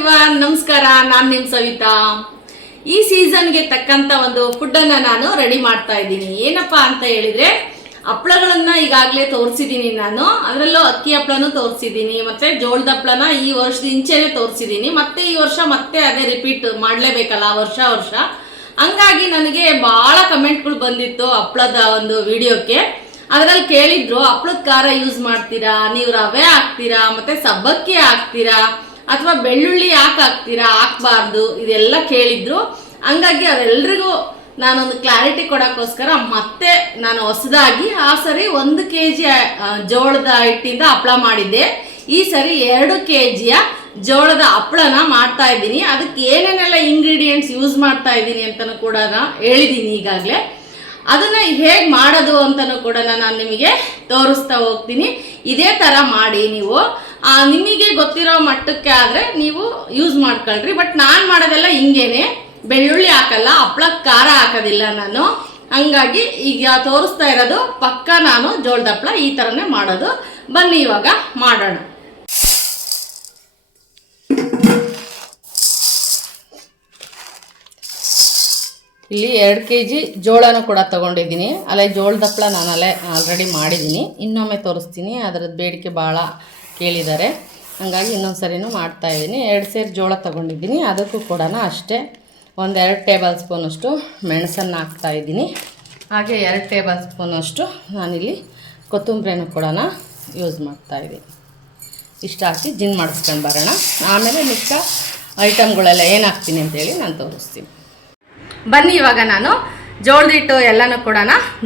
Everyone, ನಮಸ್ಕಾರ. ನಾನು ನಿಮ್ಮ ಸವಿತಾ. ಈ ಸೀಸನ್ಗೆ ತಕ್ಕಂತ ಒಂದು ಫುಡ್ ಅನ್ನ ನಾನು ರೆಡಿ ಮಾಡ್ತಾ ಇದ್ದೀನಿ. ಏನಪ್ಪಾ ಅಂತ ಹೇಳಿದ್ರೆ, ಹಪ್ಪಳಗಳನ್ನ ಈಗಾಗಲೇ ತೋರಿಸಿದ್ದೀನಿ ನಾನು. ಅದರಲ್ಲೂ ಅಕ್ಕಿ ಹಪ್ಪಳನೂ ತೋರಿಸಿದ್ದೀನಿ, ಮತ್ತೆ ಜೋಳದ ಹಪ್ಪಳನ ಈ ವರ್ಷದ ಇಂಚೆನೆ ತೋರಿಸಿದ್ದೀನಿ. ಮತ್ತೆ ಈ ವರ್ಷ ಮತ್ತೆ ಅದೇ ರಿಪೀಟ್ ಮಾಡಲೇಬೇಕಲ್ಲ ವರ್ಷ ವರ್ಷ. ಹಂಗಾಗಿ ನನಗೆ ಬಹಳ ಕಮೆಂಟ್ಗಳು ಬಂದಿತ್ತು ಹಪ್ಪಳದ ಒಂದು ವಿಡಿಯೋಕ್ಕೆ. ಅದರಲ್ಲಿ ಕೇಳಿದ್ರು, ಹಪ್ಪಳದ ಖಾರ ಯೂಸ್ ಮಾಡ್ತೀರಾ, ನೀವು ರವೆ ಹಾಕ್ತೀರಾ, ಮತ್ತೆ ಸಬ್ಬಕ್ಕಿ ಹಾಕ್ತೀರಾ, ಅಥವಾ ಬೆಳ್ಳುಳ್ಳಿ ಯಾಕೆ ಹಾಕ್ತೀರಾ, ಹಾಕ್ಬಾರ್ದು, ಇದೆಲ್ಲ ಕೇಳಿದ್ರು. ಹಂಗಾಗಿ ಅವೆಲ್ರಿಗೂ ನಾನೊಂದು ಕ್ಲಾರಿಟಿ ಕೊಡೋಕ್ಕೋಸ್ಕರ ಮತ್ತೆ ನಾನು ಹೊಸದಾಗಿ ಆ ಸರಿ 1 kg ಜೋಳದ ಹಿಟ್ಟಿಂದ ಹಪ್ಪಳ ಮಾಡಿದ್ದೆ. ಈ ಸರಿ 2 kg ಜೋಳದ ಹಪ್ಪಳನ ಮಾಡ್ತಾ ಇದ್ದೀನಿ. ಅದಕ್ಕೆ ಏನೇನೆಲ್ಲ ಇಂಗ್ರೀಡಿಯೆಂಟ್ಸ್ ಯೂಸ್ ಮಾಡ್ತಾ ಇದ್ದೀನಿ ಅಂತಲೂ ಕೂಡ ಹೇಳಿದ್ದೀನಿ ಈಗಾಗಲೇ. ಅದನ್ನ ಹೇಗೆ ಮಾಡೋದು ಅಂತಲೂ ಕೂಡ ನಾನು ನಿಮಗೆ ತೋರಿಸ್ತಾ ಹೋಗ್ತೀನಿ. ಇದೇ ಥರ ಮಾಡಿ ನೀವು ನಿಮಗೆ ಗೊತ್ತಿರೋ ಮಟ್ಟಕ್ಕೆ ಆದರೆ ನೀವು ಯೂಸ್ ಮಾಡ್ಕೊಳ್ರಿ. ಬಟ್ ನಾನು ಮಾಡೋದೆಲ್ಲ ಹಿಂಗೇನೆ, ಬೆಳ್ಳುಳ್ಳಿ ಹಾಕಲ್ಲ, ಹಪ್ಪಳಕ್ಕೆ ಖಾರ ಹಾಕೋದಿಲ್ಲ ನಾನು. ಹಂಗಾಗಿ ಈಗ ತೋರಿಸ್ತಾ ಇರೋದು ಪಕ್ಕ ನಾನು ಜೋಳದ ಹಪ್ಪಳ ಈ ಥರನೇ ಮಾಡೋದು. ಬನ್ನಿ ಇವಾಗ ಮಾಡೋಣ. ಇಲ್ಲಿ 2 kg ಜೋಳನೂ ಕೂಡ ತೊಗೊಂಡಿದ್ದೀನಿ. ಅಲ್ಲೇ ಜೋಳದ ಹಪ್ಪಳ ನಾನು ಅಲ್ಲೇ ಆಲ್ರೆಡಿ ಮಾಡಿದ್ದೀನಿ. ಇನ್ನೊಮ್ಮೆ ತೋರಿಸ್ತೀನಿ, ಅದರದ್ದು ಬೇಡಿಕೆ ಭಾಳ ಕೇಳಿದ್ದಾರೆ. ಹಾಗಾಗಿ ಇನ್ನೊಂದು ಸರಿನೂ ಮಾಡ್ತಾಯಿದ್ದೀನಿ. 2 ಸೇರು ಜೋಳ ತೊಗೊಂಡಿದ್ದೀನಿ. ಅದಕ್ಕೂ ಕೂಡ ಅಷ್ಟೇ 1-2 ಟೇಬಲ್ ಸ್ಪೂನಷ್ಟು ಮೆಣಸನ್ನು ಹಾಕ್ತಾಯಿದ್ದೀನಿ. ಹಾಗೆ 2 ಟೇಬಲ್ ಸ್ಪೂನಷ್ಟು ನಾನಿಲ್ಲಿ ಕೊತ್ತಂಬರಿನೂ ಕೂಡ ಯೂಸ್ ಮಾಡ್ತಾಯಿದ್ದೀನಿ. ಇಷ್ಟು ಹಾಕಿ ಜಿನ್ ಮಾಡಿಸ್ಕೊಂಡು ಬರೋಣ. ಆಮೇಲೆ ಮಿಕ್ಕ ಐಟಮ್ಗಳೆಲ್ಲ ಏನು ಹಾಕ್ತೀನಿ ಅಂತೇಳಿ ನಾನು ತೋರಿಸ್ತೀನಿ. ಬನ್ನಿ ಇವಾಗ ನಾನು ಜೋಳದ ಹಿಟ್ಟು ಎಲ್ಲನೂ ಕೂಡ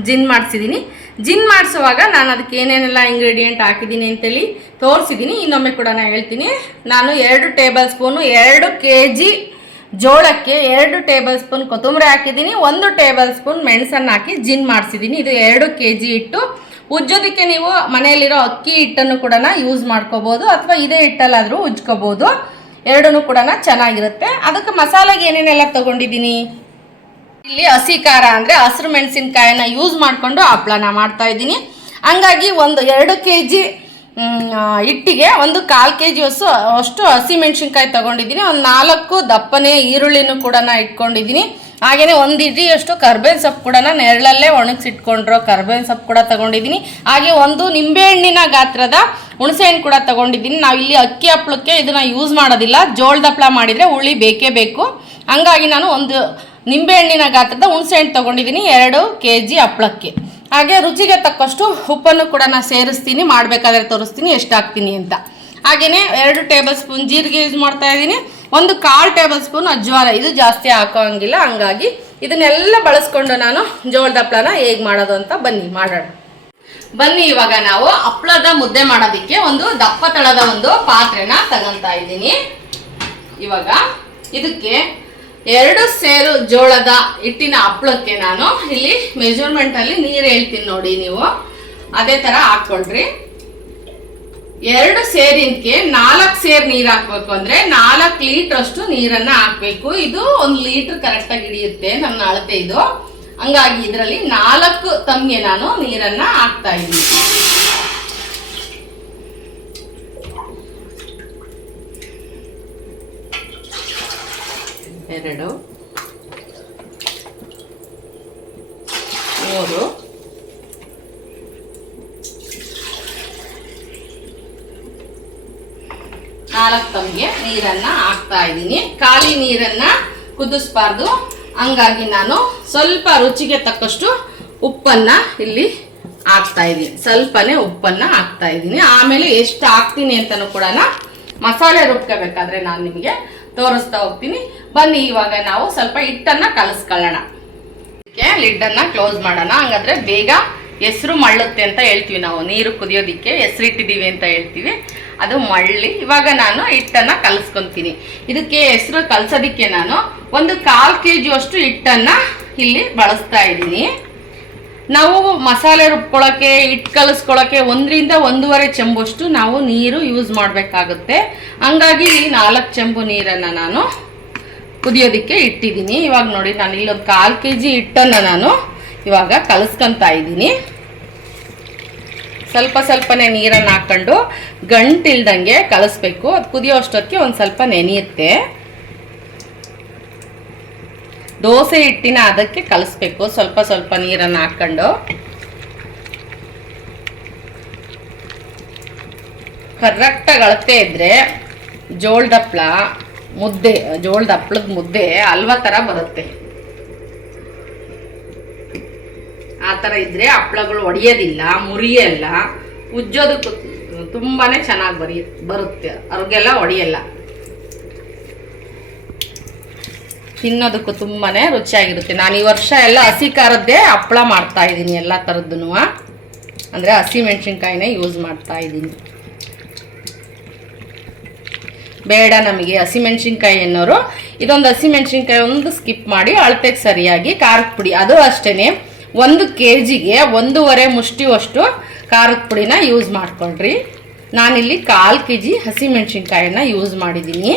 ಜಿನ್ ಮಾಡಿಸಿದ್ದೀನಿ. ಜಿನ್ ಮಾಡಿಸುವಾಗ ನಾನು ಅದಕ್ಕೆ ಏನೇನೆಲ್ಲ ಇಂಗ್ರೀಡಿಯೆಂಟ್ ಹಾಕಿದ್ದೀನಿ ಅಂತೇಳಿ ತೋರಿಸಿದ್ದೀನಿ. ಇನ್ನೊಮ್ಮೆ ಕೂಡ ನಾನು ಹೇಳ್ತೀನಿ. ನಾನು 2 ಟೇಬಲ್ ಸ್ಪೂನು 2 kg ಜೋಳಕ್ಕೆ 2 ಟೇಬಲ್ ಸ್ಪೂನ್ ಕೊತ್ತಂಬರಿ ಹಾಕಿದ್ದೀನಿ, 1 ಟೇಬಲ್ ಸ್ಪೂನ್ ಮೆಣಸನ್ನು ಹಾಕಿ ಜಿನ್ ಮಾಡಿಸಿದ್ದೀನಿ. ಇದು 2 kg ಹಿಟ್ಟು. ಉಜ್ಜೋದಕ್ಕೆ ನೀವು ಮನೆಯಲ್ಲಿರೋ ಅಕ್ಕಿ ಹಿಟ್ಟನ್ನು ಕೂಡ ಯೂಸ್ ಮಾಡ್ಕೋಬೋದು, ಅಥವಾ ಇದೇ ಹಿಟ್ಟಲ್ಲಾದರೂ ಉಜ್ಕೋಬೋದು. ಎರಡೂ ಕೂಡ ಚೆನ್ನಾಗಿರುತ್ತೆ. ಅದಕ್ಕೆ ಮಸಾಲೆಗೆ ಏನೇನೆಲ್ಲ ತೊಗೊಂಡಿದ್ದೀನಿ, ಇಲ್ಲಿ ಹಸಿ ಖಾರ ಅಂದರೆ ಹಸಿರು ಮೆಣಸಿನ್ಕಾಯಿನ ಯೂಸ್ ಮಾಡಿಕೊಂಡು ಹಪ್ಪಳನ ಮಾಡ್ತಾ ಇದ್ದೀನಿ. ಹಂಗಾಗಿ 2 kg ಹಿಟ್ಟಿಗೆ 1/4 kg ಅಷ್ಟು ಹಸಿ ಮೆಣಸಿನ್ಕಾಯಿ ತೊಗೊಂಡಿದ್ದೀನಿ. 4 ದಪ್ಪನೆ ಈರುಳ್ಳಿನೂ ಕೂಡ ಇಟ್ಕೊಂಡಿದ್ದೀನಿ. ಹಾಗೆಯೇ 1 ಹಿಡಿಯಷ್ಟು ಕರ್ಬೇವಿನ ಸೊಪ್ಪು ಕೂಡ ನೆರಳಲ್ಲೇ ಒಣಗಿಸಿಟ್ಕೊಂಡಿರೋ ಕರ್ಬೇವಿನ ಸೊಪ್ಪು ಕೂಡ ತೊಗೊಂಡಿದ್ದೀನಿ. ಹಾಗೆ 1 ನಿಂಬೆಹಣ್ಣಿನ ಗಾತ್ರದ ಹುಣಸೆಹಣ್ಣು ಕೂಡ ತೊಗೊಂಡಿದ್ದೀನಿ. ನಾವಿಲ್ಲಿ ಅಕ್ಕಿ ಹಪ್ಪಳಕ್ಕೆ ಇದನ್ನು ಯೂಸ್ ಮಾಡೋದಿಲ್ಲ, ಜೋಳದ ಹಪ್ಪಳ ಮಾಡಿದರೆ ಹುಳಿ ಬೇಕೇ ಬೇಕು. ಹಂಗಾಗಿ ನಾನು 1 ನಿಂಬೆಹಣ್ಣಿನ ಗಾತ್ರದ ಹುಣಸೆಹಣ್ಣು ತೊಗೊಂಡಿದ್ದೀನಿ 2 kg ಹಪ್ಪಳಕ್ಕೆ. ಹಾಗೆ ರುಚಿಗೆ ತಕ್ಕಷ್ಟು ಉಪ್ಪನ್ನು ಕೂಡ ನಾನು ಸೇರಿಸ್ತೀನಿ, ಮಾಡಬೇಕಾದ್ರೆ ತೋರಿಸ್ತೀನಿ ಎಷ್ಟು ಹಾಕ್ತೀನಿ ಅಂತ. ಹಾಗೆಯೇ 2 ಟೇಬಲ್ ಸ್ಪೂನ್ ಜೀರಿಗೆ ಯೂಸ್ ಮಾಡ್ತಾ ಇದ್ದೀನಿ, 1/4 ಟೇಬಲ್ ಸ್ಪೂನ್ ಅಜ್ವಾನ. ಇದು ಜಾಸ್ತಿ ಹಾಕೋಂಗಿಲ್ಲ. ಹಂಗಾಗಿ ಇದನ್ನೆಲ್ಲ ಬಳಸ್ಕೊಂಡು ನಾನು ಜೋಳದ ಹಪ್ಪಳನ ಹೇಗೆ ಮಾಡೋದು ಅಂತ ಬನ್ನಿ ಮಾಡೋಣ. ಬನ್ನಿ ಇವಾಗ ನಾವು ಹಪ್ಪಳದ ಮುದ್ದೆ ಮಾಡೋದಕ್ಕೆ ಒಂದು ದಪ್ಪ ತಳದ ಒಂದು ಪಾತ್ರೆನ ತಗೊಂತಾ ಇದ್ದೀನಿ. ಇವಾಗ ಇದಕ್ಕೆ 2 ಸೇರು ಜೋಳದ ಹಿಟ್ಟಿನ ಹಪ್ಪಳಕ್ಕೆ ನಾನು ಇಲ್ಲಿ ಮೆಜರ್ಮೆಂಟಲ್ಲಿ ನೀರು ಹೇಳ್ತೀನಿ ನೋಡಿ, ನೀವು ಅದೇ ಥರ ಹಾಕ್ಕೊಳ್ರಿ. 2 ಸೇರಿನಕ್ಕೆ 4 ಸೇರು ನೀರು ಹಾಕ್ಬೇಕು. ಅಂದರೆ 4 ಲೀಟ್ರ್ ಅಷ್ಟು ನೀರನ್ನು ಹಾಕಬೇಕು. ಇದು 1 ಲೀಟ್ರ್ ಕರೆಕ್ಟಾಗಿ ಹಿಡಿಯುತ್ತೆ ನನ್ನ ಅಳತೆ ಇದು. ಹಂಗಾಗಿ ಇದರಲ್ಲಿ 4 ತಮ್ಗೆ ನಾನು ನೀರನ್ನು ಹಾಕ್ತಾ ಇದ್ದೀನಿ. ಎರಡು, 3, 4 ತಮ್ಗೆ ನೀರನ್ನ ಹಾಕ್ತಾ ಇದ್ದೀನಿ. ಖಾಲಿ ನೀರನ್ನ ಕುದಿಸ್ಬಾರ್ದು. ಹಂಗಾಗಿ ನಾನು ಸ್ವಲ್ಪ ರುಚಿಗೆ ತಕ್ಕಷ್ಟು ಉಪ್ಪನ್ನ ಇಲ್ಲಿ ಹಾಕ್ತಾ ಇದ್ದೀನಿ. ಸ್ವಲ್ಪನೇ ಉಪ್ಪನ್ನ ಹಾಕ್ತಾ ಇದ್ದೀನಿ. ಆಮೇಲೆ ಎಷ್ಟು ಹಾಕ್ತೀನಿ ಅಂತಲೂ ಕೂಡ ಮಸಾಲೆ ರುಬ್ಕೋಬೇಕಾದ್ರೆ ನಾನು ನಿಮಗೆ ತೋರಿಸ್ತಾ ಹೋಗ್ತೀನಿ. ಬನ್ನಿ ಇವಾಗ ನಾವು ಸ್ವಲ್ಪ ಹಿಟ್ಟನ್ನ ಕಲಸ್ಕೊಳ್ಳೋಣ. ಲಿಡ್ಡನ್ನ ಕ್ಲೋಸ್ ಮಾಡೋಣ. ಹಂಗಾದ್ರೆ ಬೇಗ ಹೆಸರು ಮಳ್ಳುತ್ತೆ ಅಂತ ಹೇಳ್ತೀವಿ ನಾವು. ನೀರು ಕುದಿಯೋದಿಕ್ಕೆ ಹೆಸರಿಟ್ಟಿದ್ದೀವಿ ಅಂತ ಹೇಳ್ತೀವಿ, ಅದು ಮಳ್ಳಿ. ಇವಾಗ ನಾನು ಹಿಟ್ಟನ್ನ ಕಲಸ್ಕೊತೀನಿ. ಇದಕ್ಕೆ ಹೆಸರು ಕಲಸೋದಿಕ್ಕೆ ನಾನು 1/4 kg ಅಷ್ಟು ಹಿಟ್ಟನ್ನ ಇಲ್ಲಿ ಬಳಸ್ತಾ ಇದ್ದೀನಿ. ನಾವು ಮಸಾಲೆ ರುಬ್ಕೊಳ್ಳೋಕ್ಕೆ, ಹಿಟ್ಟು ಕಲಿಸ್ಕೊಳ್ಳೋಕ್ಕೆ 1ರಿಂದ 1.5 ಚೆಂಬಷ್ಟು ನಾವು ನೀರು ಯೂಸ್ ಮಾಡಬೇಕಾಗುತ್ತೆ. ಹಂಗಾಗಿ 4 ಚೆಂಬು ನೀರನ್ನು ನಾನು ಕುದಿಯೋದಕ್ಕೆ ಇಟ್ಟಿದ್ದೀನಿ. ಇವಾಗ ನೋಡಿ, ನಾನು ಇಲ್ಲೊಂದು 1/4 kg ಹಿಟ್ಟನ್ನು ನಾನು ಇವಾಗ ಕಲಿಸ್ಕೊತಾ ಇದ್ದೀನಿ. ಸ್ವಲ್ಪ ಸ್ವಲ್ಪನೇ ನೀರನ್ನು ಹಾಕ್ಕೊಂಡು ಗಂಟಿಲ್ದಂಗೆ ಕಲಿಸ್ಬೇಕು. ಅದು ಕುದಿಯೋ ಅಷ್ಟೊತ್ತಿಗೆ ಒಂದು ಸ್ವಲ್ಪ ನೆನೆಯುತ್ತೆ. ದೋಸೆ ಹಿಟ್ಟಿನ ಅದಕ್ಕೆ ಕಲಿಸ್ಬೇಕು, ಸ್ವಲ್ಪ ಸ್ವಲ್ಪ ನೀರನ್ನು ಹಾಕ್ಕೊಂಡು. ಕರೆಕ್ಟಾಗಿ ಅಳತೆ ಇದ್ದರೆ ಜೋಳದ ಹಪ್ಪಳದ ಮುದ್ದೆ ಹಲ್ವಾ ಥರ ಬರುತ್ತೆ. ಆ ಥರ ಇದ್ದರೆ ಹಪ್ಪಳಗಳು ಒಡೆಯೋದಿಲ್ಲ, ಮುರಿಯಲ್ಲ, ಉಜ್ಜೋದಕ್ಕೂ ತುಂಬಾ ಚೆನ್ನಾಗಿ ಬರುತ್ತೆ. ಅವ್ರಿಗೆಲ್ಲ ಒಡೆಯಲ್ಲ, ತಿನ್ನೋದಕ್ಕೂ ತುಂಬಾ ರುಚಿಯಾಗಿರುತ್ತೆ. ನಾನು ಈ ವರ್ಷ ಎಲ್ಲ ಹಸಿ ಖಾರದ್ದೇ ಹಪ್ಪಳ ಮಾಡ್ತಾಯಿದ್ದೀನಿ, ಎಲ್ಲ ಥರದ್ದು. ಅಂದರೆ ಹಸಿ ಮೆಣಸಿನ್ಕಾಯಿನೇ ಯೂಸ್ ಮಾಡ್ತಾಯಿದ್ದೀನಿ. ಬೇಡ ನಮಗೆ ಹಸಿಮೆಣ್ಸಿನ್ಕಾಯಿ ಅನ್ನೋರು ಇದೊಂದು ಹಸಿಮೆಣ್ಸಿನ್ಕಾಯಿ ಒಂದು ಸ್ಕಿಪ್ ಮಾಡಿ ಅಳತೆಗೆ ಸರಿಯಾಗಿ ಖಾರದ ಪುಡಿ, ಅದು ಅಷ್ಟೇ 1 kgಗೆ 1.5 ಮುಷ್ಟಿಯಷ್ಟು ಖಾರದ ಪುಡಿನ ಯೂಸ್ ಮಾಡ್ಕೊಳ್ರಿ. ನಾನಿಲ್ಲಿ 1/4 kg ಹಸಿಮೆಣ್ಸಿನ್ಕಾಯಿನ ಯೂಸ್ ಮಾಡಿದ್ದೀನಿ.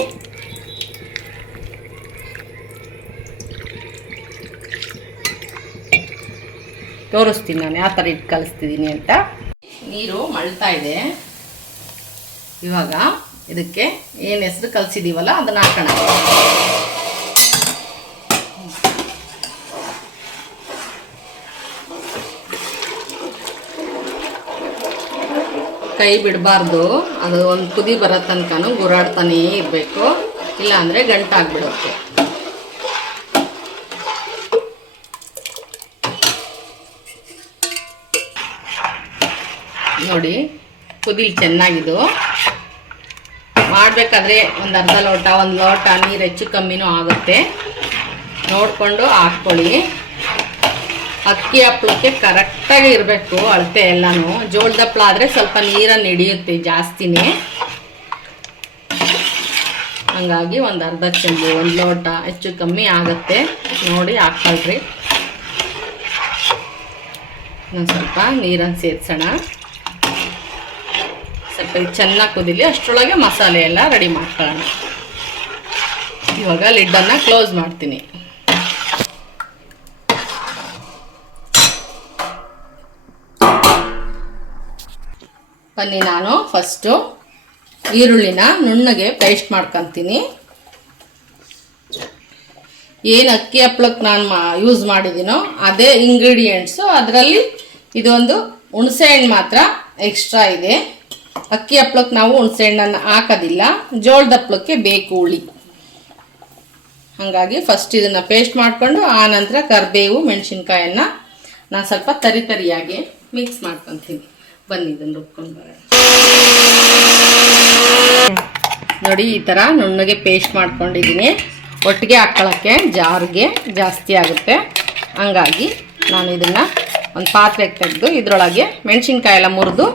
ತೋರಿಸ್ತೀನಿ ನಾನು ಯಾವ ಥರ ಇಟ್ಟು ಕಲಿಸ್ತಿದ್ದೀನಿ ಅಂತ. ನೀರು ಮಳ್ತಾ ಇದೆ. ಇವಾಗ ಇದಕ್ಕೆ ಏನು ಹೆಸರು ಕಲಸಿದ್ದೀವಲ್ಲ ಅದನ್ನು ಹಾಕೋಣ. ಕೈ ಬಿಡಬಾರ್ದು, ಅದು ಒಂದು ಕುದಿ ಬರೋ ತನಕನೂ ಗುರಾಡ್ತಾನೇ ಇರಬೇಕು, ಇಲ್ಲಾಂದರೆ ಗಂಟಾಗ್ಬಿಡುತ್ತೆ. ನೋಡಿ ಕುದಿಲಿ ಚೆನ್ನಾಗಿದು. ಮಾಡಬೇಕಾದ್ರೆ ಒಂದು ಅರ್ಧ ಲೋಟ 1 ಲೋಟ ನೀರು ಹೆಚ್ಚು ಕಮ್ಮಿನೂ ಆಗುತ್ತೆ, ನೋಡಿಕೊಂಡು ಹಾಕ್ಕೊಳ್ಳಿ. ಅಕ್ಕಿ ಹಪ್ಪಳಕ್ಕೆ ಕರೆಕ್ಟಾಗಿ ಇರಬೇಕು ಅಳತೆ ಎಲ್ಲನೂ. ಜೋಳದ ಹಪ್ಪಳ ಆದರೆ ಸ್ವಲ್ಪ ನೀರನ್ನು ಹಿಡಿಯುತ್ತೆ ಜಾಸ್ತಿನೇ, ಹಂಗಾಗಿ ಒಂದು ಅರ್ಧ ಚೆಂಬು 1 ಲೋಟ ಹೆಚ್ಚು ಕಮ್ಮಿ ಆಗುತ್ತೆ, ನೋಡಿ ಹಾಕ್ಕೊಳ್ರಿ. ಇನ್ನೊಂದು ಸ್ವಲ್ಪ ನೀರನ್ನು ಸೇರಿಸೋಣ. ಸ್ವಲ್ಪ ಚೆನ್ನಾಗಿ ಕುದಿಲಿ, ಅಷ್ಟರೊಳಗೆ ಮಸಾಲೆ ಎಲ್ಲ ರೆಡಿ ಮಾಡ್ಕೊಳ್ಳೋಣ. ಇವಾಗ ಲಿಡ್ಡನ್ನು ಕ್ಲೋಸ್ ಮಾಡ್ತೀನಿ. ಬನ್ನಿ, ನಾನು ಫಸ್ಟು ಈರುಳ್ಳಿನ ನುಣ್ಣಗೆ ಪೇಸ್ಟ್ ಮಾಡ್ಕೊತೀನಿ. ಏನು ಅಕ್ಕಿ ಹಪ್ಪಳಕ್ಕೆ ನಾನು ಯೂಸ್ ಮಾಡಿದ್ದೀನೋ ಅದೇ ಇಂಗ್ರೀಡಿಯೆಂಟ್ಸು. ಅದರಲ್ಲಿ ಇದೊಂದು ಹುಣಸೆಹಣ್ಣು ಮಾತ್ರ ಎಕ್ಸ್ಟ್ರಾ ಇದೆ. ಅಕ್ಕಿ ಹಪ್ಪಳಕ್ಕೆ ನಾವು ಹುಣಸೆಹಣ್ಣನ್ನು ಹಾಕೋದಿಲ್ಲ, ಜೋಳದ ಹಪ್ಪಳಕ್ಕೆ ಬೇಕು ಹುಳಿ. ಹಾಗಾಗಿ ಫಸ್ಟ್ ಇದನ್ನು ಪೇಸ್ಟ್ ಮಾಡಿಕೊಂಡು ಆನಂತರ ಕರಿಬೇವು ಮೆಣಸಿನ್ಕಾಯನ್ನು ನಾನು ಸ್ವಲ್ಪ ತರಿಯಾಗಿ ಮಿಕ್ಸ್ ಮಾಡ್ಕೊತೀನಿ. ಬನ್ನಿ ಇದನ್ನು ರುಬ್ಕೊಂಡು ಬರೋಣ. ನೋಡಿ ಈ ಥರ ನುಣ್ಣಗೆ ಪೇಸ್ಟ್ ಮಾಡ್ಕೊಂಡಿದ್ದೀನಿ. ಒಟ್ಟಿಗೆ ಹಾಕ್ಕೊಳ್ಳೋಕ್ಕೆ ಜಾರಿಗೆ ಜಾಸ್ತಿ ಆಗುತ್ತೆ, ಹಂಗಾಗಿ ನಾನು ಇದನ್ನು ಒಂದು ಪಾತ್ರೆಗೆ ತೆಗೆದು ಇದರೊಳಗೆ ಮೆಣಸಿನ್ಕಾಯಿ ಎಲ್ಲ ಮುರಿದು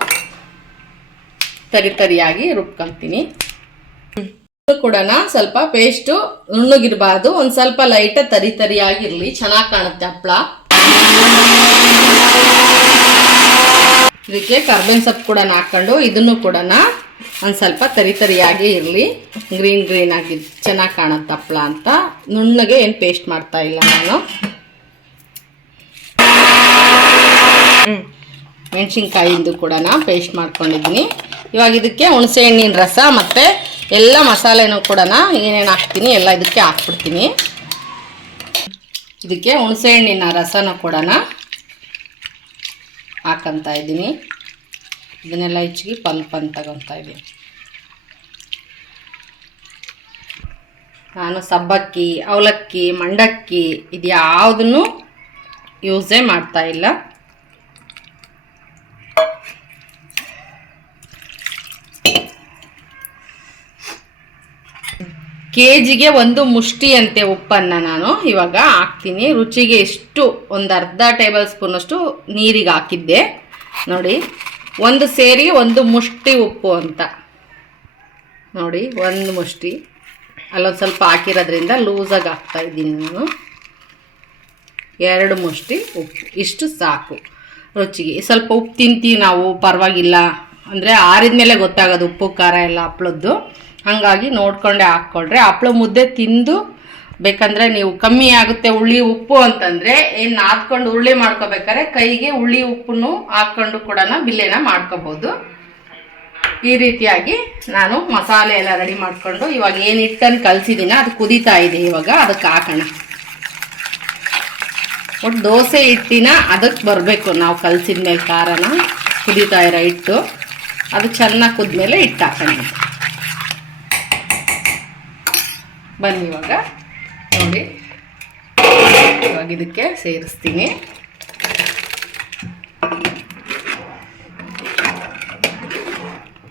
ತರಿಯಾಗಿ ರುಬ್ಕೊತೀನಿ. ಕೂಡ ಸ್ವಲ್ಪ ಪೇಸ್ಟು ನುಣ್ಣಗಿರಬಾರ್ದು, ಒಂದು ಸ್ವಲ್ಪ ಲೈಟ್ ತರಿಯಾಗಿರಲಿ, ಚೆನ್ನಾಗಿ ಕಾಣುತ್ತೆ ಹಪ್ಪಳ. ಇದಕ್ಕೆ ಕರ್ಬೇವಿನ ಸೊಪ್ಪು ಕೂಡ ಹಾಕ್ಕೊಂಡು ಇದನ್ನು ಕೂಡ ಒಂದು ಸ್ವಲ್ಪ ತರಿಯಾಗಿ ಇರಲಿ, ಗ್ರೀನ್ ಆಗಿ ಚೆನ್ನಾಗಿ ಕಾಣುತ್ತೆ ಹಪ್ಪಳ ಅಂತ. ನುಣ್ಣಗೆ ಏನು ಪೇಸ್ಟ್ ಮಾಡ್ತಾ ಇಲ್ಲ ನಾನು. ಮೆಣಸಿನ್ಕಾಯಿಂದು ಕೂಡ ಪೇಸ್ಟ್ ಮಾಡ್ಕೊಂಡಿದ್ದೀನಿ. ಇವಾಗ ಇದಕ್ಕೆ ಹುಣಸೆ ಹಣ್ಣಿನ ರಸ ಮತ್ತು ಎಲ್ಲ ಮಸಾಲೆನೂ ಕೂಡ ಏನೇನು ಹಾಕ್ತೀನಿ ಎಲ್ಲ ಇದಕ್ಕೆ ಹಾಕ್ಬಿಡ್ತೀನಿ. ಇದಕ್ಕೆ ಹುಣಸೆ ಹಣ್ಣಿನ ರಸನೂ ಕೂಡ ಹಾಕಂತ ಇದ್ದೀನಿ. ಇದನ್ನೆಲ್ಲ ಹೆಚ್ಚಿಗೆ ಪಲ್ಪ್ ಅಂತ ತಗೊತಾ ಇದ್ದೀನಿ. ನಾನು ಸಬ್ಬಕ್ಕಿ, ಅವಲಕ್ಕಿ, ಮಂಡಕ್ಕಿ ಇದು ಯಾವುದನ್ನು ಯೂಸೇ ಮಾಡ್ತಾ ಇಲ್ಲ. ಕೆಜಿಗೆ 1 ಮುಷ್ಟಿ ಅಂತೆ ಉಪ್ಪನ್ನು ನಾನು ಇವಾಗ ಹಾಕ್ತೀನಿ. ರುಚಿಗೆ ಎಷ್ಟು ಒಂದು ಅರ್ಧ ಟೇಬಲ್ ಸ್ಪೂನಷ್ಟು ನೀರಿಗೆ ಹಾಕಿದ್ದೆ. ನೋಡಿ, ಒಂದು ಸೇರಿ 1 ಮುಷ್ಟಿ ಉಪ್ಪು ಅಂತ ನೋಡಿ, 1 ಮುಷ್ಟಿ ಅಲ್ಲೊಂದು ಸ್ವಲ್ಪ ಹಾಕಿರೋದ್ರಿಂದ ಲೂಸಾಗಿ ಹಾಕ್ತಾಯಿದ್ದೀನಿ ನಾನು. 2 ಮುಷ್ಟಿ ಉಪ್ಪು, ಇಷ್ಟು ಸಾಕು ರುಚಿಗೆ. ಸ್ವಲ್ಪ ಉಪ್ಪು ತಿಂತೀವಿ ನಾವು, ಪರವಾಗಿಲ್ಲ. ಅಂದರೆ ಆರಿದ ಮೇಲೆ ಗೊತ್ತಾಗೋದು ಉಪ್ಪು ಖಾರ ಎಲ್ಲ ಹಪ್ಳದ್ದು, ಹಾಗಾಗಿ ನೋಡ್ಕೊಂಡೆ ಹಾಕ್ಕೊಳ್ರಿ. ಹಪ್ಳ ಮುದ್ದೆ ತಿಂದು ಬೇಕಂದ್ರೆ ನೀವು ಕಮ್ಮಿ ಆಗುತ್ತೆ ಹುಳಿ ಉಪ್ಪು ಅಂತಂದರೆ ಏನು ನಾದ್ಕೊಂಡು ಉರುಳಿ ಮಾಡ್ಕೋಬೇಕಾದ್ರೆ ಕೈಗೆ ಹುಳಿ ಉಪ್ಪನ್ನು ಹಾಕ್ಕೊಂಡು ಕೂಡ ಬಿಲ್ಲೆನ ಮಾಡ್ಕೋಬೋದು. ಈ ರೀತಿಯಾಗಿ ನಾನು ಮಸಾಲೆ ಎಲ್ಲ ರೆಡಿ ಮಾಡಿಕೊಂಡು ಇವಾಗ ಏನು ಹಿಟ್ಟನ್ನು ಕಲಸಿದ್ದೀನ ಅದು ಕುದೀತಾ ಇದೆ. ಇವಾಗ ಅದಕ್ಕೆ ಹಾಕೋಣ. ಒಟ್ಟು ದೋಸೆ ಹಿಟ್ಟಿನ ಅದಕ್ಕೆ ಬರಬೇಕು ನಾವು ಕಲಸಿದ ಮೇಲೆ ಖಾರನ ಕುದೀತಾ ಇರೋ ಹಿಟ್ಟು ಅದು ಚೆನ್ನಾಗಿ ಕುದ್ಮೇಲೆ ಹಿಟ್ಟು ಹಾಕೋಣ. ಬನ್ನಿ ಇವಾಗ ನೋಡಿ, ಇವಾಗ ಇದಕ್ಕೆ ಸೇರಿಸ್ತೀನಿ.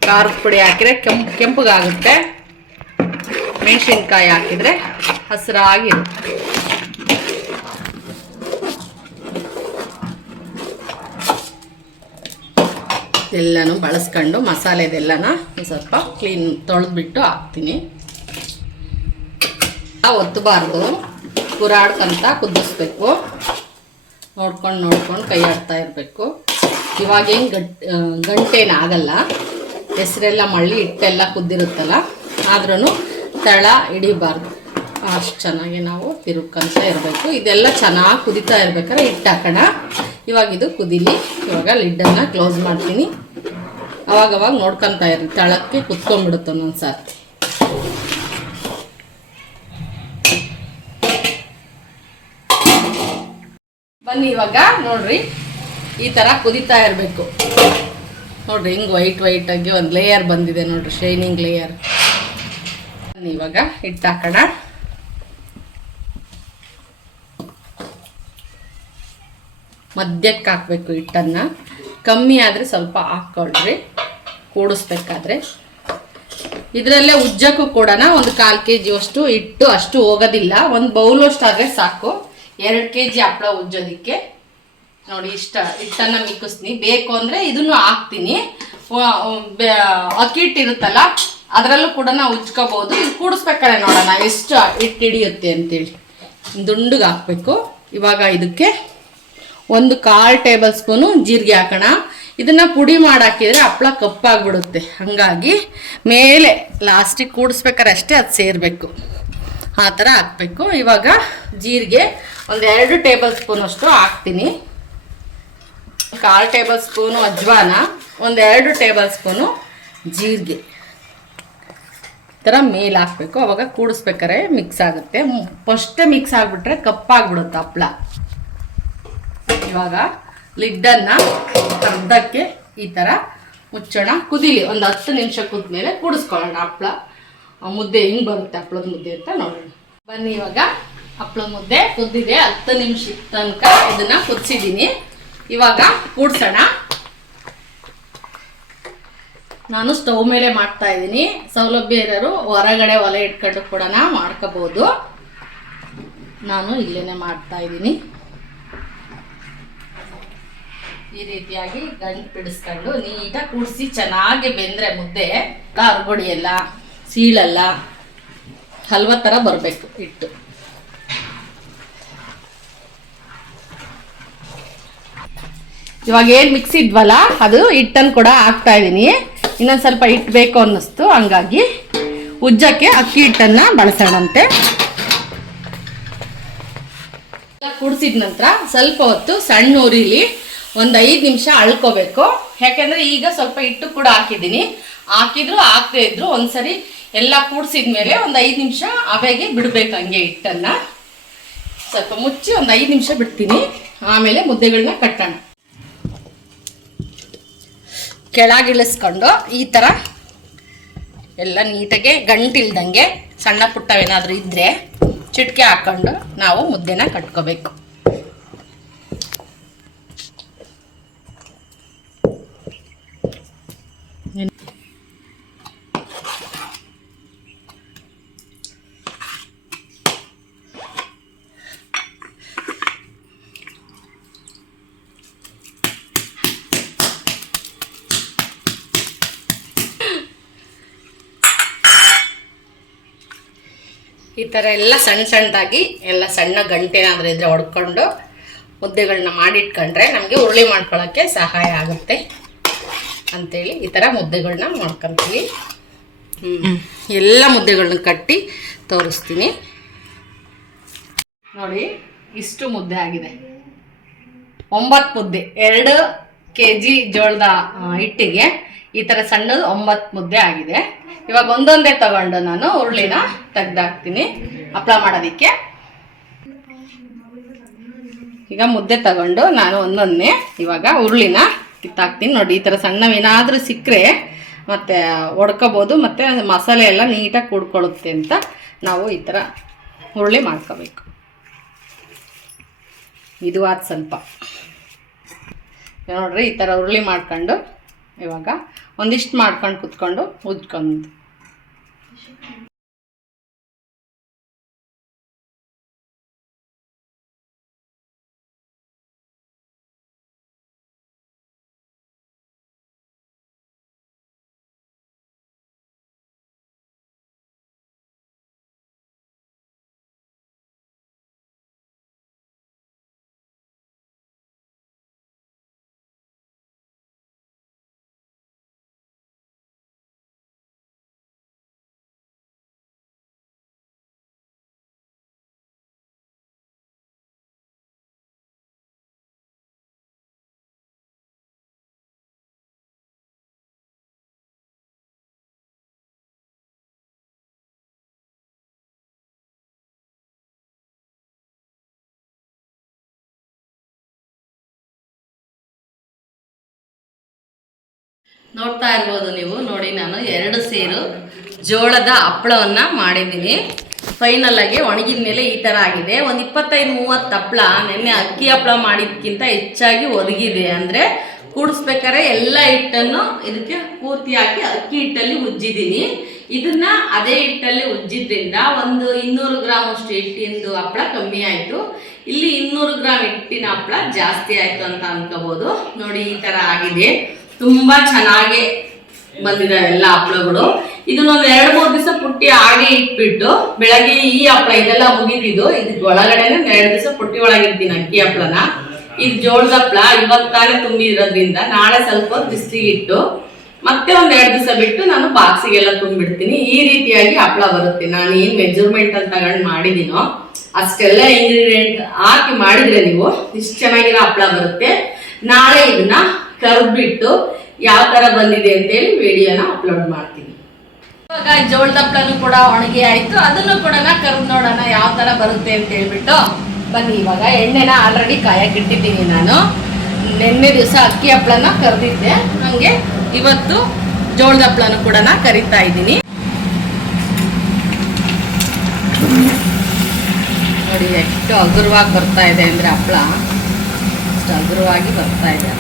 ಖಾರದ ಪುಡಿ ಹಾಕಿದ್ರೆ ಕೆಂಪಗಾಗುತ್ತೆ, ಮೆಣಸಿನ್ಕಾಯಿ ಹಾಕಿದರೆ ಹಸಿರಾಗಿರುತ್ತೆ. ಎಲ್ಲನೂ ಬಳಸ್ಕೊಂಡು ಮಸಾಲೆದೆಲ್ಲನ ಸ್ವಲ್ಪ ಕ್ಲೀನ್ ತೊಳೆದ್ಬಿಟ್ಟು ಹಾಕ್ತೀನಿ. ಒತ್ತಬಾರ್ದು, ಕುರಾಡ್ಕಂತ ಕುದಿಸ್ಬೇಕು. ನೋಡ್ಕೊಂಡು ಕೈ ಆಡ್ತಾ ಇರಬೇಕು. ಇವಾಗೇನು ಗಂಟೇನಾಗಲ್ಲ, ಹೆಸರೆಲ್ಲ ಮಳ್ಳಿ ಹಿಟ್ಟೆಲ್ಲ ಕುದ್ದಿರುತ್ತಲ್ಲ, ಆದ್ರೂ ತಳ ಹಿಡಿಬಾರ್ದು. ಅಷ್ಟು ಚೆನ್ನಾಗಿ ನಾವು ತಿರುಗ್ಕೊಂತ ಇರಬೇಕು. ಇದೆಲ್ಲ ಚೆನ್ನಾಗಿ ಕುದೀತಾ ಇರ್ಬೇಕಾದ್ರೆ ಹಿಟ್ಟು ಹಾಕೋಣ. ಇವಾಗ ಇದು ಕುದೀಲಿ. ಇವಾಗ ಲಿಡ್ಡನ್ನು ಕ್ಲೋಸ್ ಮಾಡ್ತೀನಿ. ಅವಾಗವಾಗ ನೋಡ್ಕೊತಾ ಇರಿ, ತಳಕ್ಕೆ ಕುತ್ಕೊಂಡ್ಬಿಡುತ್ತೆ ಒಂದೊಂದು ಸರ್ತಿ. ಬನ್ನಿ ಇವಾಗ ನೋಡ್ರಿ, ಈ ಥರ ಕುದೀತಾ ಇರಬೇಕು. ನೋಡ್ರಿ ಹಿಂಗೆ ವೈಟ್ ಆಗಿ ಒಂದು ಲೇಯರ್ ಬಂದಿದೆ ನೋಡ್ರಿ, ಶೈನಿಂಗ್ ಲೇಯರ್. ಬನ್ನಿ ಇವಾಗ ಹಿಟ್ಟು ಹಾಕೋಣ. ಮಧ್ಯಕ್ಕೆ ಹಾಕಬೇಕು ಹಿಟ್ಟನ್ನು. ಕಮ್ಮಿ ಆದರೆ ಸ್ವಲ್ಪ ಹಾಕ್ಕೊಳ್ರಿ ಕೂಡಿಸ್ಬೇಕಾದ್ರೆ. ಇದರಲ್ಲೇ ಉಜ್ಜಕ್ಕೂ ಕೂಡ ಒಂದು 1/4 kg ಅಷ್ಟು ಹಿಟ್ಟು ಅಷ್ಟು ಹೋಗೋದಿಲ್ಲ. ಒಂದು ಬೌಲಷ್ಟು ಆದರೆ ಸಾಕು 2 kg ಹಪ್ಪಳ ಉಜ್ಜೋದಕ್ಕೆ. ನೋಡಿ ಇಷ್ಟ ಹಿಟ್ಟನ್ನು ಮಿಕ್ಕಿಸ್ತೀನಿ. ಬೇಕು ಅಂದರೆ ಇದನ್ನು ಹಾಕ್ತೀನಿ. ಅಕ್ಕಿ ಹಿಟ್ಟಿರುತ್ತಲ್ಲ ಅದರಲ್ಲೂ ಕೂಡ ನಾವು ಉಜ್ಕೋಬೋದು. ಇದು ಕೂಡಿಸ್ಬೇಕಾದ್ರೆ ನೋಡೋಣ ಎಷ್ಟು ಹಿಟ್ಟು ಹಿಡಿಯುತ್ತೆ ಅಂತೇಳಿ. ದುಂಡಿಗೆ ಹಾಕಬೇಕು. ಇವಾಗ ಇದಕ್ಕೆ 1/4 ಟೇಬಲ್ ಸ್ಪೂನು ಜೀರಿಗೆ ಹಾಕೋಣ. ಇದನ್ನು ಪುಡಿ ಮಾಡಾಕಿದ್ರೆ ಹಪ್ಪಳ ಕಪ್ಪಾಗ್ಬಿಡುತ್ತೆ. ಹಾಗಾಗಿ ಮೇಲೆ ಲಾಸ್ಟಿಗೆ ಕೂಡಿಸ್ಬೇಕಾದ್ರೆ ಅಷ್ಟೇ ಅದು ಸೇರಬೇಕು, ಆ ಥರ ಹಾಕಬೇಕು. ಇವಾಗ ಜೀರಿಗೆ 2 ಟೇಬಲ್ ಸ್ಪೂನ್ ಅಷ್ಟು ಹಾಕ್ತೀನಿ. 1/4 ಟೇಬಲ್ ಸ್ಪೂನು ಅಜ್ವಾನ, 2 ಟೇಬಲ್ ಸ್ಪೂನು ಜೀರಿಗೆ ಈ ಥರ ಮೇಲೆ ಹಾಕಬೇಕು. ಅವಾಗ ಕೂಡಿಸ್ಬೇಕಾದ್ರೆ ಮಿಕ್ಸ್ ಆಗುತ್ತೆ. ಫಸ್ಟೇ ಮಿಕ್ಸ್ ಆಗಿಬಿಟ್ರೆ ಕಪ್ಪಾಗ್ಬಿಡುತ್ತೆ ಹಪ್ಪಳ. ಇವಾಗ ಲಿಡ್ಡನ್ನು ಅರ್ಧಕ್ಕೆ ಈ ಥರ ಮುಚ್ಚೋಣ. ಕುದೀಲಿ. ಒಂದು 10 ನಿಮಿಷ ಕುದ್ಮೇಲೆ ಕೂಡಿಸ್ಕೊಳ್ಳೋಣ ಹಪ್ಪಳ. ಮುದ್ದೆ ಹಿಂಗೆ ಬರುತ್ತೆ ಹಪ್ಪಳದ ಮುದ್ದೆ ಅಂತ ನೋಡೋಣ. ಬನ್ನಿ ಇವಾಗ ಹಪ್ಪಳದ ಮುದ್ದೆ ಕುದ್ದಿದೆ. 10 ನಿಮಿಷ ತನಕ ಇದನ್ನು ಕುದಿಸಿದ್ದೀನಿ. ಇವಾಗ ಕೂಡ್ಸೋಣ. ನಾನು ಸ್ಟವ್ ಮೇಲೆ ಮಾಡ್ತಾ ಇದ್ದೀನಿ. ಸೌಲಭ್ಯ ಇರೋರು ಹೊರಗಡೆ ಒಲೆ ಇಟ್ಕೊಂಡು ಕೂಡ ಮಾಡ್ಕೋಬೋದು. ನಾನು ಇಲ್ಲೇ ಮಾಡ್ತಾ ಇದ್ದೀನಿ. ಈ ರೀತಿಯಾಗಿ ಗಂಟು ಬಿಡಿಸ್ಕೊಂಡು ನೀಟಾಗಿ ಕೂಡಿಸಿ ಚೆನ್ನಾಗಿ ಬೆಂದರೆ ಮುದ್ದೆ ಅರ್ಗೊಡಿಯಲ್ಲ, ಸೀಳಲ್ಲ, ಹಲ್ವ ಥರ ಬರಬೇಕು ಹಿಟ್ಟು. ಇವಾಗ ಏನು ಮಿಕ್ಸ್ ಇದ್ವಲ್ಲ ಅದು ಹಿಟ್ಟನ್ನು ಕೂಡ ಹಾಕ್ತಾ ಇದ್ದೀನಿ. ಇನ್ನೊಂದು ಸ್ವಲ್ಪ ಹಿಟ್ಟು ಬೇಕು ಅನ್ನಿಸ್ತು, ಹಂಗಾಗಿ ಉಜ್ಜಕ್ಕೆ ಅಕ್ಕಿ ಹಿಟ್ಟನ್ನು ಬಳಸೋಣಂತೆ. ಕೂಡಿಸಿದ ನಂತರ ಸ್ವಲ್ಪ ಹೊತ್ತು ಸಣ್ಣ ಉರಿಲಿ 5 ನಿಮಿಷ ಅಳ್ಕೋಬೇಕು. ಯಾಕೆಂದರೆ ಈಗ ಸ್ವಲ್ಪ ಹಿಟ್ಟು ಕೂಡ ಹಾಕಿದ್ದೀನಿ. ಹಾಕಿದ್ರು ಹಾಕದೇ ಇದ್ರು ಒಂದ್ಸರಿ ಎಲ್ಲ ಕೂಡಿಸಿದ ಮೇಲೆ 5 ನಿಮಿಷ ಅವೆಗೆ ಬಿಡಬೇಕು. ಹಂಗೆ ಹಿಟ್ಟನ್ನು ಸ್ವಲ್ಪ ಮುಚ್ಚಿ 5 ನಿಮಿಷ ಬಿಡ್ತೀನಿ. ಆಮೇಲೆ ಮುದ್ದೆಗಳನ್ನ ಕಟ್ಟೋಣ. ಕೆಳಗಿಳಿಸ್ಕೊಂಡು ಈ ಥರ ಎಲ್ಲ ನೀಟಾಗೆ ಗಂಟಿಲ್ದಂಗೆ ಸಣ್ಣ ಪುಟ್ಟವೇನಾದರೂ ಇದ್ದರೆ ಚಿಟಿಕೆ ಹಾಕ್ಕೊಂಡು ನಾವು ಮುದ್ದೆನ ಕಟ್ಕೋಬೇಕು. ಈ ಥರ ಎಲ್ಲ ಸಣ್ಣದಾಗಿ ಎಲ್ಲ ಸಣ್ಣ ಗಂಟೆನಾದರೂ ಇದ್ದರೆ ಹೊಡ್ಕೊಂಡು ಮುದ್ದೆಗಳನ್ನ ಮಾಡಿಟ್ಕೊಂಡ್ರೆ ನಮಗೆ ಉರುಳಿ ಮಾಡ್ಕೊಳ್ಳೋಕ್ಕೆ ಸಹಾಯ ಆಗುತ್ತೆ ಅಂಥೇಳಿ ಈ ಥರ ಮುದ್ದೆಗಳನ್ನ ಮಾಡ್ಕೊತೀವಿ. ಎಲ್ಲ ಮುದ್ದೆಗಳನ್ನ ಕಟ್ಟಿ ತೋರಿಸ್ತೀನಿ. ನೋಡಿ ಇಷ್ಟು ಮುದ್ದೆ ಆಗಿದೆ. 9 ಮುದ್ದೆ, 2 kg ಜೋಳದ ಹಿಟ್ಟಿಗೆ ಈ ಥರ ಸಣ್ಣದು 9 ಮುದ್ದೆ ಆಗಿದೆ. ಇವಾಗ ಒಂದೊಂದೇ ತಗೊಂಡು ನಾನು ಉರುಳಿನ ತೆಗ್ದಾಕ್ತೀನಿ ಹಪ್ಪಳ ಮಾಡೋದಕ್ಕೆ. ಈಗ ಮುದ್ದೆ ತಗೊಂಡು ನಾನು ಒಂದೊಂದೇ ಇವಾಗ ಉರುಳಿನ ಕಿತ್ತಾಕ್ತೀನಿ. ನೋಡಿ ಈ ಥರ ಸಣ್ಣವೇನಾದರೂ ಸಿಕ್ಕರೆ ಮತ್ತು ಒಡ್ಕೋಬೋದು, ಮತ್ತು ಮಸಾಲೆ ಎಲ್ಲ ನೀಟಾಗಿ ಕೂಡ್ಕೊಳ್ಳುತ್ತೆ ಅಂತ ನಾವು ಈ ಥರ ಉರುಳಿ ಮಾಡ್ಕೋಬೇಕು. ಇದು ಆದ ಸ್ವಲ್ಪ ನೋಡ್ರಿ ಈ ಥರ ಉರುಳಿ ಮಾಡ್ಕೊಂಡು ಇವಾಗ ಒಂದಿಷ್ಟು ಮಾಡ್ಕೊಂಡು ಕುತ್ಕೊಂಡು ಉಜ್ಕೊಂಡು ನೋಡ್ತಾ ಇರ್ಬೋದು ನೀವು. ನೋಡಿ ನಾನು 2 ಸೇರು ಜೋಳದ ಹಪ್ಪಳವನ್ನು ಮಾಡಿದ್ದೀನಿ. ಫೈನಲ್ ಆಗಿ ಒಣಗಿದ ಮೇಲೆ ಈ ಥರ ಆಗಿದೆ. ಒಂದು 25-30 ಹಪ್ಪಳ ನೆನ್ನೆ ಅಕ್ಕಿ ಹಪ್ಪಳ ಮಾಡಿದ್ಕಿಂತ ಹೆಚ್ಚಾಗಿ ಒದಗಿದೆ. ಅಂದರೆ ಕೂಡಿಸ್ಬೇಕಾದ್ರೆ ಎಲ್ಲ ಹಿಟ್ಟನ್ನು ಇದಕ್ಕೆ ಪೂರ್ತಿ ಹಾಕಿ ಅಕ್ಕಿ ಹಿಟ್ಟಲ್ಲಿ ಉಜ್ಜಿದ್ದೀನಿ. ಇದನ್ನ ಅದೇ ಹಿಟ್ಟಲ್ಲಿ ಉಜ್ಜಿದ್ರಿಂದ ಒಂದು 200 ಗ್ರಾಮ್ ಅಷ್ಟು ಹಿಟ್ಟಿಂದು ಹಪ್ಪಳ ಕಮ್ಮಿ ಆಯಿತು. ಇಲ್ಲಿ 200 ಗ್ರಾಮ್ ಹಿಟ್ಟಿನ ಹಪ್ಪಳ ಜಾಸ್ತಿ ಆಯಿತು ಅಂತ ಅನ್ಕೋಬೋದು. ನೋಡಿ ಈ ಥರ ಆಗಿದೆ. ತುಂಬ ಚೆನ್ನಾಗಿ ಬಂದಿದೆ ಎಲ್ಲ ಹಪ್ಪಳಗಳು. ಇದನ್ನೊಂದು 2-3 ದಿವಸ ಪುಟ್ಟಿ ಹಾಗೆ ಇಟ್ಬಿಟ್ಟು ಬೆಳಗ್ಗೆ ಈ ಹಪ್ಪಳ ಇದೆಲ್ಲ ಮುಗಿದಿದ್ದು ಇದಕ್ಕೆ ಒಳಗಡೆನೆ 2 ದಿವಸ ಪುಟ್ಟಿ ಒಳಗಿರ್ತೀನಿ ಅಕ್ಕಿ ಹಪ್ಪಳನ. ಇದು ಜೋಳದ ಹಪ್ಪಳ ಇವಾಗ ತಾನೇ ತುಂಬಿರೋದ್ರಿಂದ ನಾಳೆ ಸ್ವಲ್ಪ ಬಿಸಿಲಿಗೆ ಇಟ್ಟು ಮತ್ತೆ ಒಂದು 2 ದಿವಸ ಬಿಟ್ಟು ನಾನು ಬಾಕ್ಸಿಗೆಲ್ಲ ತುಂಬಿಡ್ತೀನಿ. ಈ ರೀತಿಯಾಗಿ ಹಪ್ಪಳ ಬರುತ್ತೆ. ನಾನು ಏನು ಮೆಜರ್ಮೆಂಟ್ ಅಲ್ಲಿ ತಗೊಂಡು ಮಾಡಿದ್ದೀನೋ ಅಷ್ಟೆಲ್ಲ ಇಂಗ್ರೀಡಿಯೆಂಟ್ ಹಾಕಿ ಮಾಡಿದ್ರೆ ನೀವು ಇಷ್ಟು ಚೆನ್ನಾಗಿರೋ ಹಪ್ಪಳ ಬರುತ್ತೆ. ನಾಳೆ ಇದನ್ನ ಕರ್ದ್ಬಿಟ್ಟು ಯಾವ ತರ ಬಂದಿದೆ ಅಂತೇಳಿ ವಿಡಿಯೋನ ಅಪ್ಲೋಡ್ ಮಾಡ್ತೀನಿ. ಇವಾಗ ಜೋಳದ ಹಪ್ಪಳನೂ ಕೂಡ ಒಣಗಿ ಆಯ್ತು. ಅದನ್ನು ಕೂಡ ಕರ್ದು ನೋಡೋಣ ಯಾವ ತರ ಬರುತ್ತೆ ಅಂತ ಹೇಳ್ಬಿಟ್ಟು ಬನ್ನಿ. ಇವಾಗ ಎಣ್ಣೆನ ಆಲ್ರೆಡಿ ಕಾಯಕ್ಕಿಟ್ಟಿದ್ದೀನಿ. ನಾನು ನಿನ್ನೆ ದಿವಸ ಅಕ್ಕಿ ಹಪ್ಪಳನ ಕರ್ದಿದ್ದೆ. ನನಗೆ ಇವತ್ತು ಜೋಳದ ಹಪ್ಪಳನೂ ಕೂಡ ಕರಿತಾ ಇದ್ದೀನಿ. ನೋಡಿ ಎಷ್ಟು ಹಗುರವಾಗಿ ಬರ್ತಾ ಇದೆ ಅಂದರೆ ಹಪ್ಪಳ ಅಷ್ಟು ಹಗುರವಾಗಿ ಬರ್ತಾ ಇದೆ.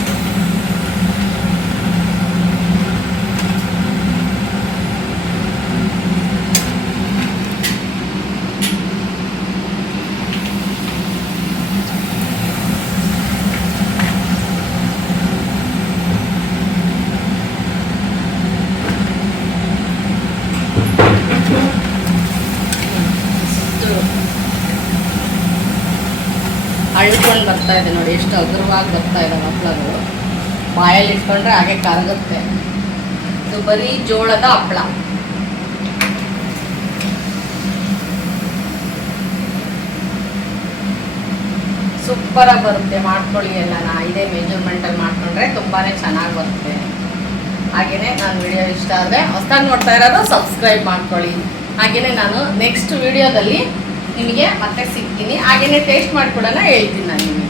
ಅಳ್ಕೊಂಡು ಬರ್ತಾ ಇದೆ ನೋಡಿ, ಎಷ್ಟು ಹಗುರವಾಗಿ ಬರ್ತಾ ಇದ್ದಾವೆ ಹಪ್ಪಳಗಳು. ಬಾಯಲ್ಲಿ ಇಟ್ಕೊಂಡ್ರೆ ಹಾಗೆ ಕರಗುತ್ತೆ. ಇದು ಬರೀ ಜೋಳದ ಹಪ್ಪಳ. ಸೂಪರಾಗಿ ಬರುತ್ತೆ. ಮಾಡ್ಕೊಳ್ಳಿ ಎಲ್ಲ. ಇದೇ ಮೆಜರ್ಮೆಂಟಲ್ಲಿ ಮಾಡ್ಕೊಂಡ್ರೆ ತುಂಬಾ ಚೆನ್ನಾಗಿ ಬರುತ್ತೆ. ಹಾಗೆಯೇ ನಾನು ವಿಡಿಯೋ ಇಷ್ಟ ಆದರೆ ಹೊಸದಾಗಿ ನೋಡ್ತಾ ಇರೋದು ಸಬ್ಸ್ಕ್ರೈಬ್ ಮಾಡ್ಕೊಳ್ಳಿ. ಹಾಗೆಯೇ ನಾನು ನೆಕ್ಸ್ಟ್ ವಿಡಿಯೋದಲ್ಲಿ ನಿಮಗೆ ಮತ್ತೆ ಸಿಗ್ತೀನಿ. ಹಾಗೆಯೇ ಟೇಸ್ಟ್ ಮಾಡಿ ಕೂಡ ಹೇಳ್ತೀನಿ ನಾನು ನಿಮಗೆ.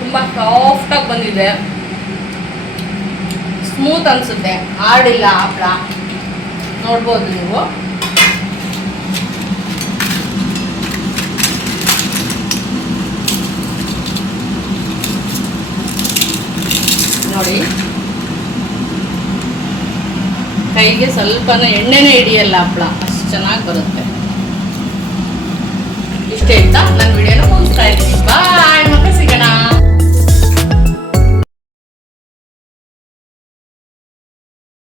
ತುಂಬ ಸಾಫ್ಟಾಗಿ ಬಂದಿದೆ, ಸ್ಮೂತ್ ಅನಿಸುತ್ತೆ, ಹಾರ್ಡಿಲ್ಲ ಹಪ್ಪಳ. ನೋಡ್ಬೋದು ನೀವು. ನೋಡಿ ಕೈಗೆ ಸ್ವಲ್ಪ ಎಣ್ಣೆನೇ ಹಿಡಿಯಲ್ಲ ಹಪ್ಪಳ, ಅಷ್ಟು ಚೆನ್ನಾಗಿ ಬರುತ್ತೆ. ಇಷ್ಟೇ ಅಂತ ನನ್ನ ವಿಡಿಯೋ